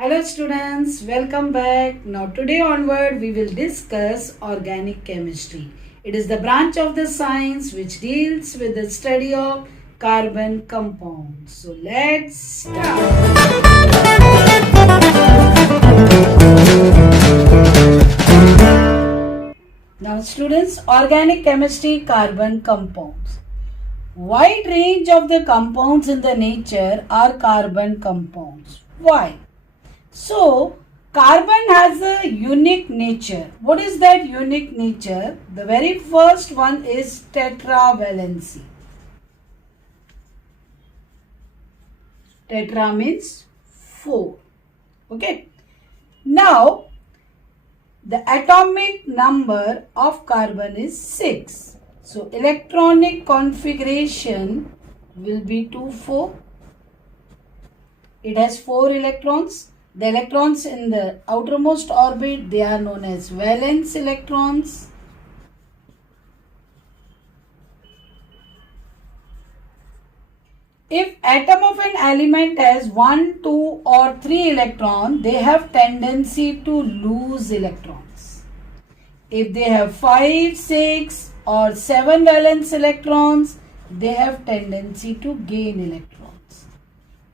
Hello students, welcome back. Now today onward we will discuss organic chemistry. It is the branch of the science which deals with the study of carbon compounds. So let's start. Now students, organic chemistry, carbon compounds. Wide range of the compounds in the nature are carbon compounds. Why? So, carbon has a unique nature. What is that unique nature? The very first one is tetravalency. Tetra means 4. Okay. Now, the atomic number of carbon is 6. So, electronic configuration will be 2, 4. It has 4 electrons. The electrons in the outermost orbit, they are known as valence electrons. If atom of an element has 1, 2 or 3 electrons, they have tendency to lose electrons. If they have 5, 6 or 7 valence electrons, they have tendency to gain electrons.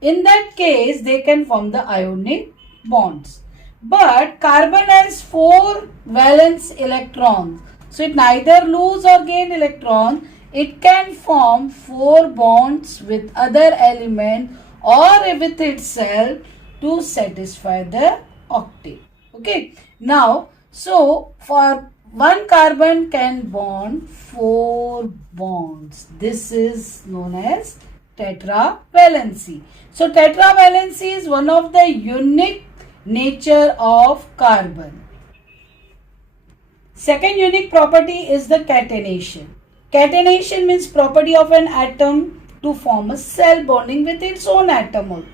In that case, they can form the ionic bonds. But carbon has 4 valence electrons. So it neither lose or gain electron. It can form 4 bonds with other element or with itself to satisfy the octet. Okay. Now, so for one carbon can bond 4 bonds. This is known as tetravalency. So tetravalency is one of the unique nature of carbon. Second unique property is the catenation. Catenation means property of an atom to form a cell bonding with its own atom.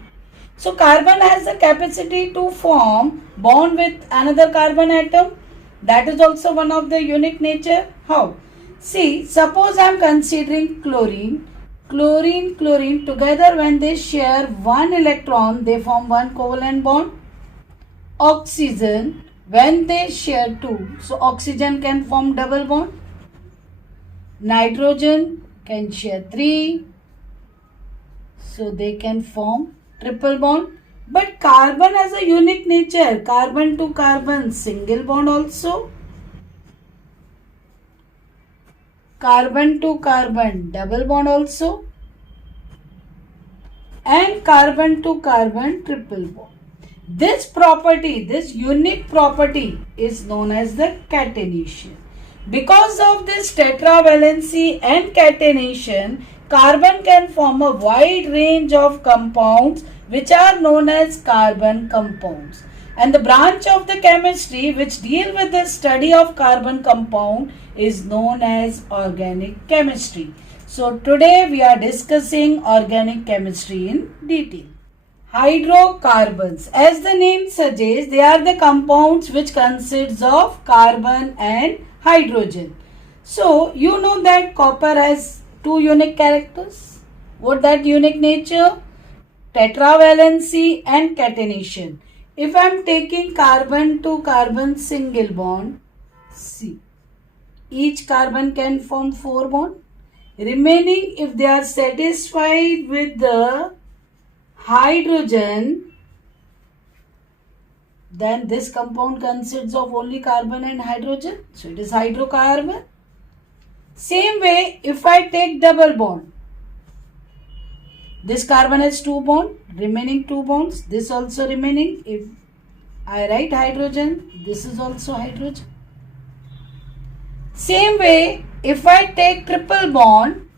So carbon has the capacity to form bond with another carbon atom. That is also one of the unique nature. How? See, suppose I am considering chlorine. Chlorine together, when they share one electron, they form one covalent bond. Oxygen, when they share 2, so oxygen can form double bond. Nitrogen can share 3, so they can form triple bond. But carbon has a unique nature. Carbon to carbon single bond also. Carbon to carbon double bond also, and carbon to carbon triple bond. This property, this unique property is known as the catenation. Because of this tetravalency and catenation, carbon can form a wide range of compounds which are known as carbon compounds. And the branch of the chemistry which deal with the study of carbon compound is known as organic chemistry. So today we are discussing organic chemistry in detail. Hydrocarbons. As the name suggests, they are the compounds which consists of carbon and hydrogen. So you know that copper has 2 unique characters. What that unique nature? Tetravalency and catenation. If I am taking carbon to carbon single bond, see, each carbon can form 4 bonds. Remaining, if they are satisfied with the hydrogen, then this compound consists of only carbon and hydrogen. So it is hydrocarbon. Same way, if I take double bond, this carbon has 2 bonds, remaining 2 bonds, this also remaining. If I write hydrogen, this is also hydrogen. Same way, if I take triple bond,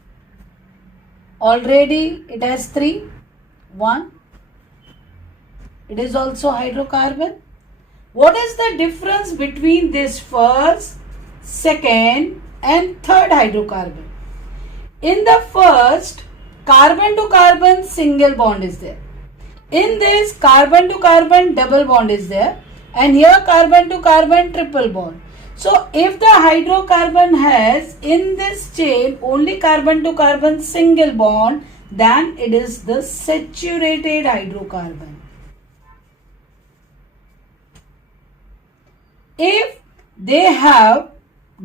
already it has 3, 1. It is also hydrocarbon. What is the difference between this first, second and third hydrocarbon? In the first, carbon to carbon single bond is there. In this, carbon to carbon double bond is there. And here carbon to carbon triple bond. So if the hydrocarbon has in this chain only carbon to carbon single bond, then it is the saturated hydrocarbon. If they have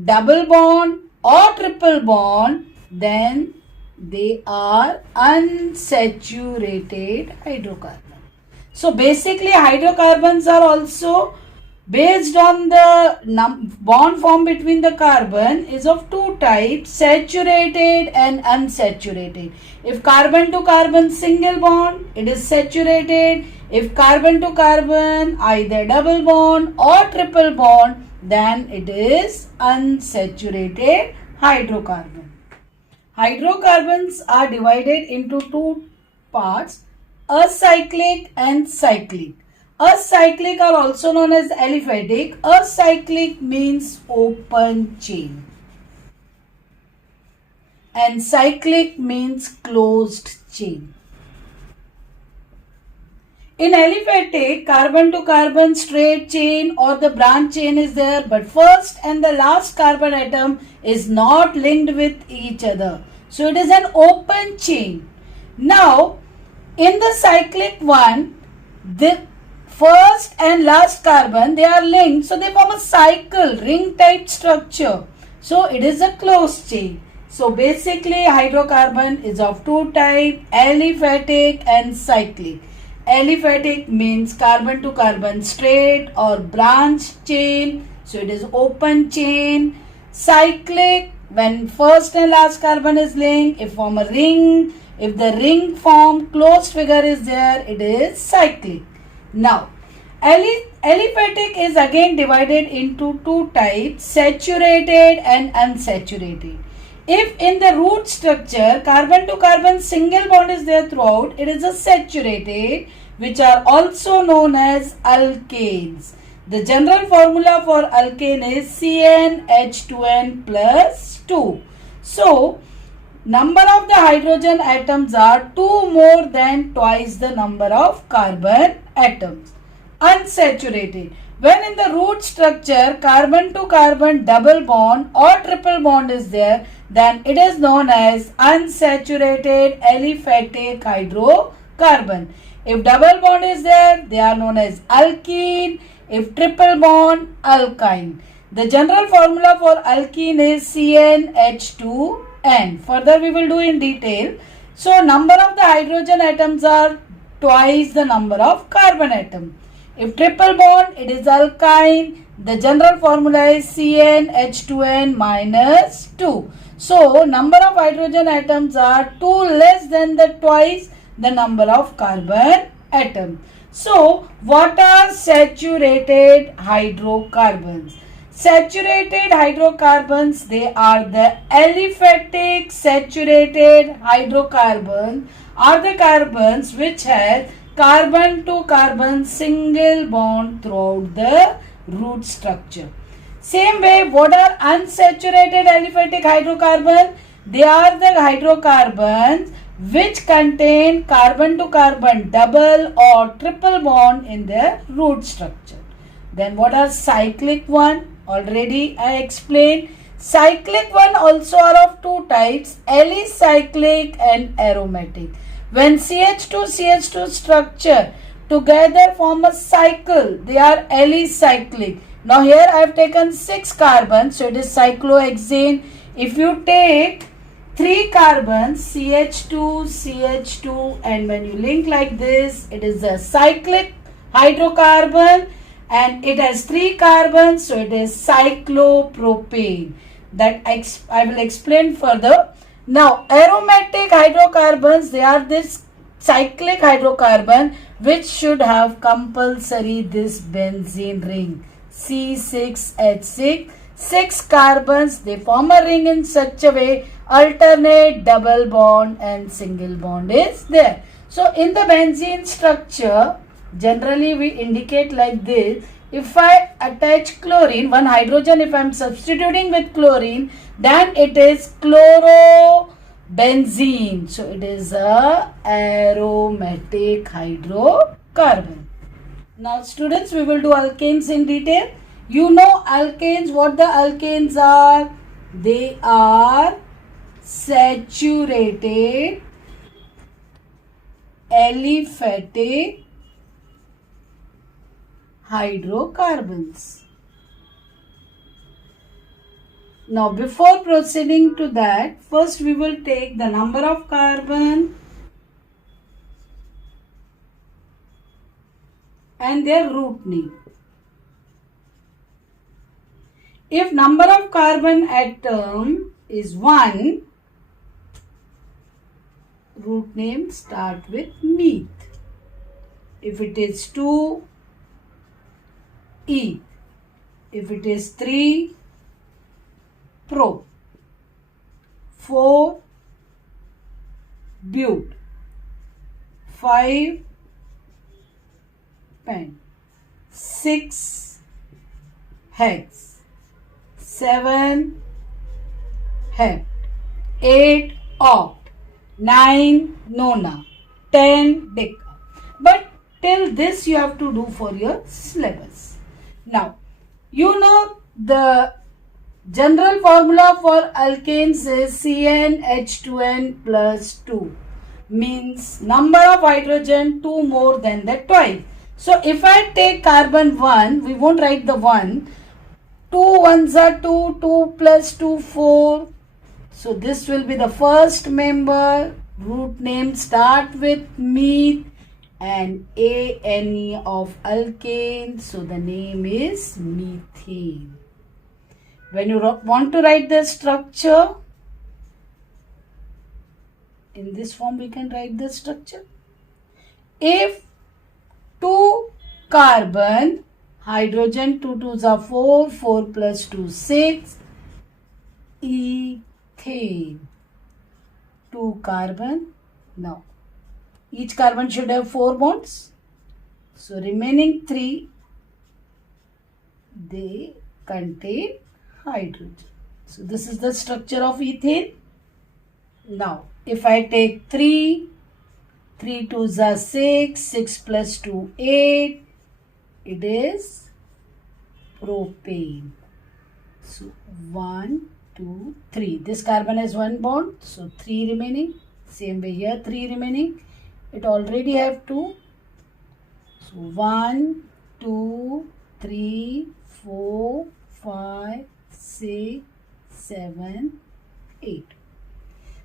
double bond or triple bond, then they are unsaturated hydrocarbon. So basically hydrocarbons are also based on the bond formed between the carbon is of two types, saturated and unsaturated. If carbon to carbon single bond, it is saturated. If carbon to carbon either double bond or triple bond, then it is unsaturated hydrocarbon. Hydrocarbons are divided into two parts, acyclic and cyclic. Acyclic are also known as aliphatic. Acyclic means open chain and cyclic means closed chain. In aliphatic, carbon to carbon straight chain or the branch chain is there, but first and the last carbon atom is not linked with each other. So it is an open chain. Now, in the cyclic one, the first and last carbon, they are linked, so they form a cycle, ring type structure. So it is a closed chain. So basically hydrocarbon is of two types, aliphatic and cyclic. Aliphatic means carbon to carbon straight or branch chain, so it is open chain. Cyclic, when first and last carbon is linked, it form a ring. If the ring form closed figure is there, it is cyclic. Now, aliphatic is again divided into two types, saturated and unsaturated. If in the root structure carbon to carbon single bond is there throughout, it is a saturated, which are also known as alkanes. The general formula for alkane is CnH2n plus 2. So, number of the hydrogen atoms are 2 more than twice the number of carbon atoms. Unsaturated. When in the root structure carbon to carbon double bond or triple bond is there, then it is known as unsaturated aliphatic hydrocarbon. If double bond is there, they are known as alkene. If triple bond, alkyne. The general formula for alkene is CnH2n. Further we will do in detail. So number of the hydrogen atoms are twice the number of carbon atom. If triple bond, it is alkyne. The general formula is CnH2n minus 2. So number of hydrogen atoms are 2 less than the twice the number of carbon atom. So what are saturated hydrocarbons? Saturated hydrocarbons, they are the aliphatic saturated hydrocarbons are the carbons which have carbon to carbon single bond throughout the root structure. Same way, what are unsaturated aliphatic hydrocarbons? They are the hydrocarbons which contain carbon to carbon double or triple bond in their root structure. Then what are cyclic one? Already I explained. Cyclic one also are of two types, alicyclic and aromatic. When CH2 structure together form a cycle, they are alicyclic. Now here I have taken 6 carbons, so it is cyclohexane. If you take 3 carbons, CH2, and when you link like this, it is a cyclic hydrocarbon and it has 3 carbons, so it is cyclopropane. That I will explain further. Now, aromatic hydrocarbons, they are this cyclic hydrocarbon which should have compulsory this benzene ring, C6H6. 6 carbons, they form a ring in such a way, alternate double bond and single bond is there. So, in the benzene structure, generally we indicate like this. If I attach chlorine, one hydrogen, if I am substituting with chlorine, then it is chlorobenzene. So, it is a aromatic hydrocarbon. Now, students, we will do alkanes in detail. You know alkanes, what the alkanes are? They are saturated aliphatic hydrocarbons. Now before proceeding to that, first we will take the number of carbon and their root name. If number of carbon atom is 1, root name start with meth. If it is 2, eth. If it is 3, pro. 4, but. 5, pen. 6, hex. 7, hept. 8, oct. 9, nona. 10, deca. But till this you have to do for your syllabus. Now, you know the general formula for alkanes is CnH2n plus 2. Means number of hydrogen 2 more than that twice. So if I take carbon 1, we won't write the 1. 2 ones are 2, 2 plus 2, 4. So this will be the first member. Root name start with meth and ane of alkane. So the name is methane. When you want to write the structure, in this form we can write the structure. If 2 carbon, hydrogen 2 2s are 4, 4 plus 2 6, ethane. 2 carbon. Now, each carbon should have 4 bonds. So, remaining 3, they contain hydrogen. So, this is the structure of ethane. Now, if I take 3, 3 2s are 6, 6 plus 2, 8, it is propane. So, 1, 2, 3. This carbon has 1 bond, so 3 remaining. Same way here, 3 remaining. It already have 2. So 1, 2, 3, 4, 5, 6, 7, 8.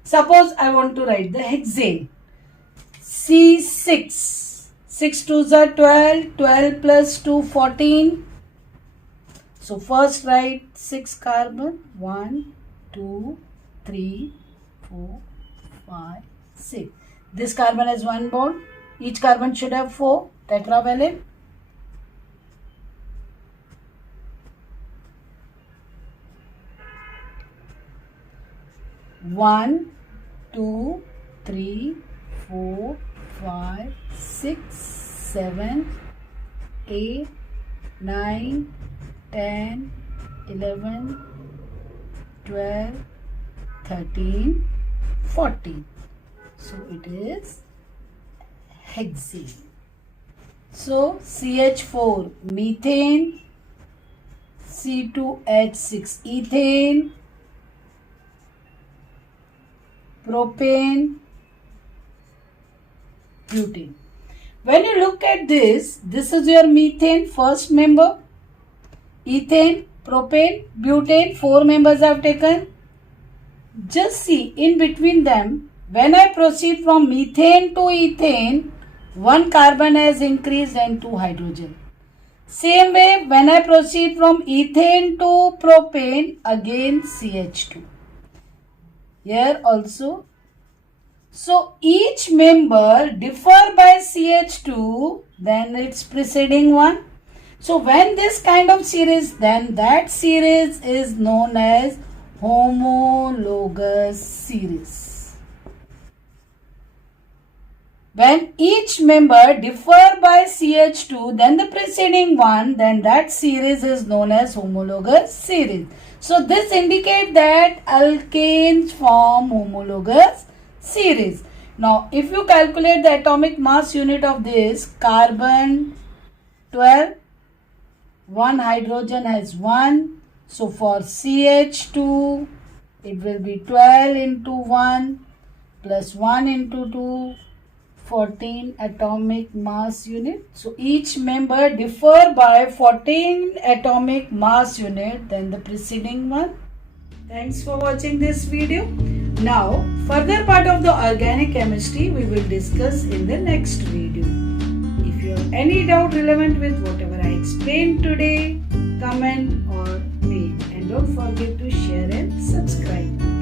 Suppose I want to write the hexane. C6. 6 2s are 12. 12 plus 2, 14. So first write 6 carbon. 1, 2, 3, 4, 5, 6. This carbon has 1 bond. Each carbon should have 4. Tetravalent. One, 2, 3, 4, 5, 6, 7, 8, 9, 10, 11, 12, 13, 14. So it is hexane. So CH4 methane, C2H6 ethane, propane, butane. When you look at this is your methane first member, ethane, propane, butane, 4 members I have taken. Just see in between them, when I proceed from methane to ethane, 1 carbon has increased and 2 hydrogen. Same way, when I proceed from ethane to propane, again CH2. Here also. So each member differ by CH2, then its preceding one. So when this kind of series, then that series is known as homologous series. When each member differ by CH2, then the preceding one, then that series is known as homologous series. So this indicates that alkanes form homologous series. Now if you calculate the atomic mass unit of this, carbon 12, 1 hydrogen has 1. So for CH2, it will be 12 into 1 plus 1 into 2, 14 atomic mass unit. So each member differ by 14 atomic mass unit than the preceding one. Thanks for watching this video. Now, further part of the organic chemistry we will discuss in the next video. If you have any doubt relevant with whatever I explained today, comment or mail, and don't forget to share and subscribe.